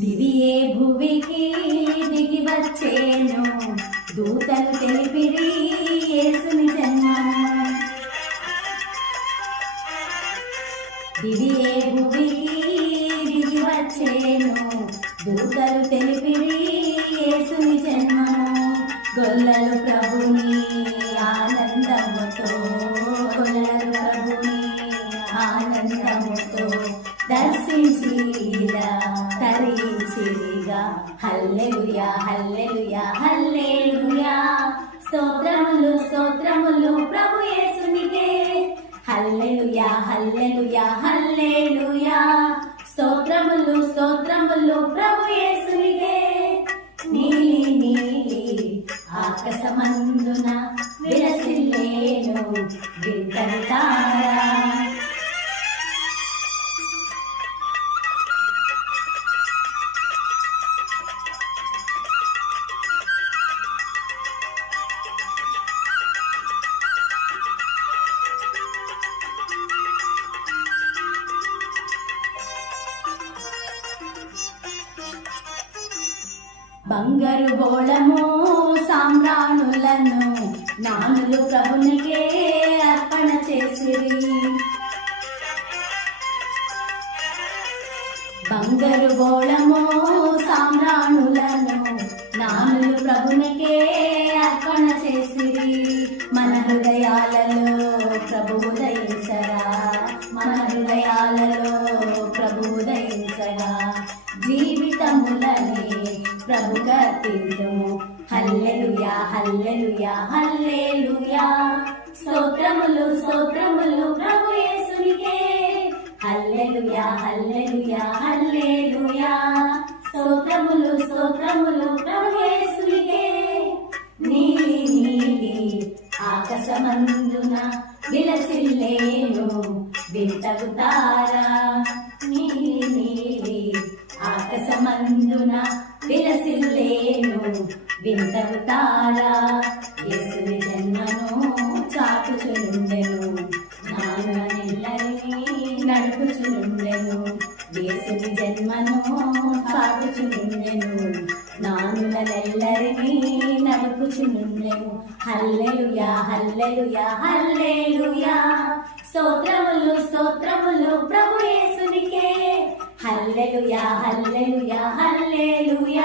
దివియే భువికి దిగి వచ్చేను, దూతలు తెలిపిరి యేసుని జన్మము. దివియే భువికి దిగి వచ్చేను, దూతలు తెలిపిరి యేసుని జన్మము. గొల్లలు ప్రభుని ఆనందముతో, గొల్లలు ప్రభుని ఆనందముతో దర్శించిరా తరించిరిగా. హల్లెలూయా హల్లెలూయా హల్లెలూయా, స్తోత్రములు స్తోత్రములు ప్రభు యేసునికే. హల్లెలూయా హల్లెలూయా హల్లెలూయా, స్తోత్రములు స్తోత్రములు ప్రభు యేసునికే. నీలి నీలి ఆకాశమందున విలసిల్లేను వింతని తార. బంగారు బోళము సామ్రాణులను నానులు ప్రభునికే అర్పణ చేసిరి. బంగారు బోళము సామ్రాణులను నానులు ప్రభునికే అర్పణ చేసిరి. మన హృదయాలలో ప్రభు ఉదయించరా, మన హృదయాలలో ప్రభు ఉదయించరా. జీవితములని ప్రభు కర్తింతుము. హల్లెలూయా హల్లెలూయా హల్లెలూయా, స్తోత్రములు స్తోత్రములు ప్రభు యేసునికే. హల్లెలూయా హల్లెలూయా హల్లెలూయా, స్తోత్రములు స్తోత్రములు ప్రభు యేసునికే. నీలి నీలి ఆకాశమందున విలసిల్లేను వింతగు తార. నీలి నీలి ఆకాశమందున విలసిల్లేను వింతగు తార. యేసుని జన్మను చాటుచునుండెను, నాన్నెల్లరినీ నడుపుచునుండెను. యేసుని జన్మను చాటుచునుండెను, నానులెల్లరినీ నడుపుచునుండెను. హల్లెలూయా హల్లెలూయా హల్లెలూయా, స్తోత్రములు స్తోత్రములు ప్రభు యేసునికే. హల్లెలూయా హల్లెలూయా హల్లెలూయా.